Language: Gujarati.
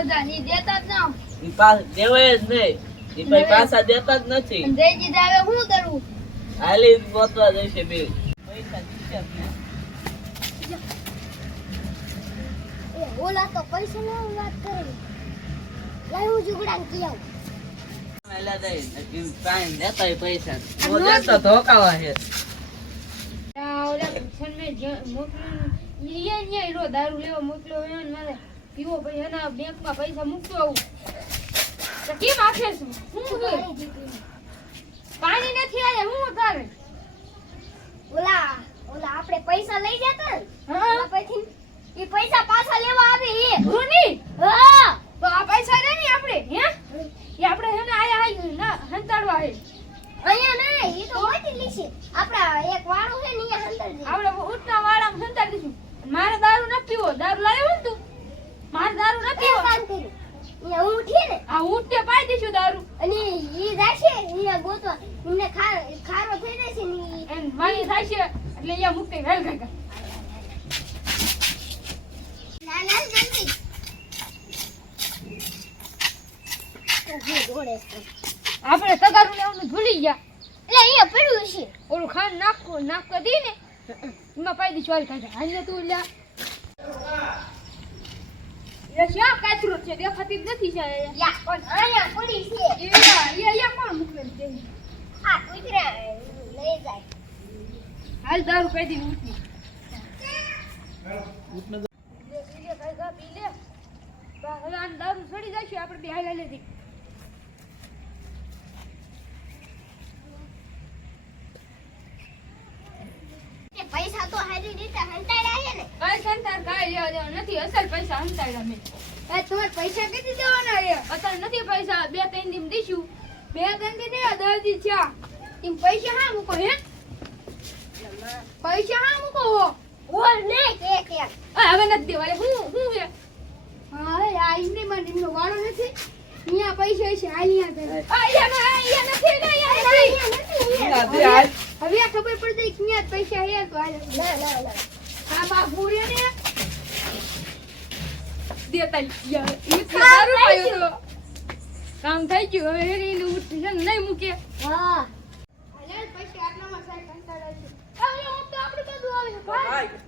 બધા ની દેતા જ ના ઈ પાસ દેવાય જ નહીં. ઈ ભાઈ પાછા દેતા જ નથી. જઈ દીધા હવે શું કરું હાલી ગોતવા જશે બે પૈસા દીધા એ ઓલા તો પૈસા નો વાત કરે લઈ હું જુગડાન કિયાવ એલા દઈ ઈ કાઈ દેતાય પૈસા નો દેતા ધોકાવા છે. ઓલા ફોન મે મોકલ્યું ઈ રો દારૂ લેવા મોકલ્યો હે ને મારે પીવો ભાઈ એના બેંક માં પૈસા મૂકતો આવું તો કેમ આખે છું હું પાણી નથી આયા હું તારે ઓલા ઓલા આપણે પૈસા લઈ જતા ને હા પછી ઈ પૈસા પાછા લેવા આવે એ ધોની હા તો આ પૈસા રે ની આપણે હે ઈ આપણે હેને આયા ના હંતાડવા હે અહીંયા નહીં ઈ તો મોટી લીસી આપડા એક વાળો છે ને અહીંયા અંદર દે આપણે ઉઠના વાળામાં હંતાડી દીધું મારે દારૂ ન પીવો દારૂ લાવ્યો ને તું મારે દારૂ ન પીવો કામ કર્યું અહીંયા હું ઉઠી ને આ ઉઠતે પાઈ દીધું દારૂ અને ઈ જાશે અહીંયા ગોતવા એમને ખારો થઈ જશે ને એમ માની થાય છે એટલે અહીંયા મુક્તિ વેલ ગઈ ના ના જલ્દી દોડે આપણે તગારું લેવાનું ભૂલી ગયા એટલે અહીંયા પડ્યું છે ઓલું ખાન નાખવા દી ને એમાં પાઈ દી ચોલ કાઢે હાલ તું લ્યા એ ક્યાં કાચરો છે દેખાતી જ નથી છે યા પણ અહીંયા પડી છે એ અહીંયા કોણ મૂકેલ છે આ કુતરા લઈ જાય હાલ દારૂ પી દી ઉઠી હવે આ દારૂ સડી જશે આપણે બે હાલ લેતી પૈસા તો હારી રીતે હંતાડ્યા છે ને કઈ સંતાર કાઈ લેવા દેવા નથી અસલ પૈસા હંતાડ્યા મેં તમારે પૈસા કેટલી દેવાના છે અત્યારે નથી પૈસા 2-3 દિન દઈશું 2-3 દિન નહીં 10 દિન છે એમ પૈસા હા મૂકો હે પૈસા હા મૂકો હો ઓર ને કે હવે નથી દેવા હું છે હા આ ઇન્ની માં ઇન્નો વાળો નથી અહીંયા પૈસા છે હાલિયા કરે અહીંયા નથી ને ના દે હાલ હવે આ ખબર પડી જાય કે અહીંયા પૈસા હે તો હાલ ના આ બા ભૂરે ને દેતા યાર ઈ દારૂ પાયો તો કામ થઈ ગયું હવે હેરીને ઉઠી છે નહીં મૂકે હા હાલ પૈસા આટલામાં સાહેબ કંટાળા છે હવે હું તો આપણે બધું આવે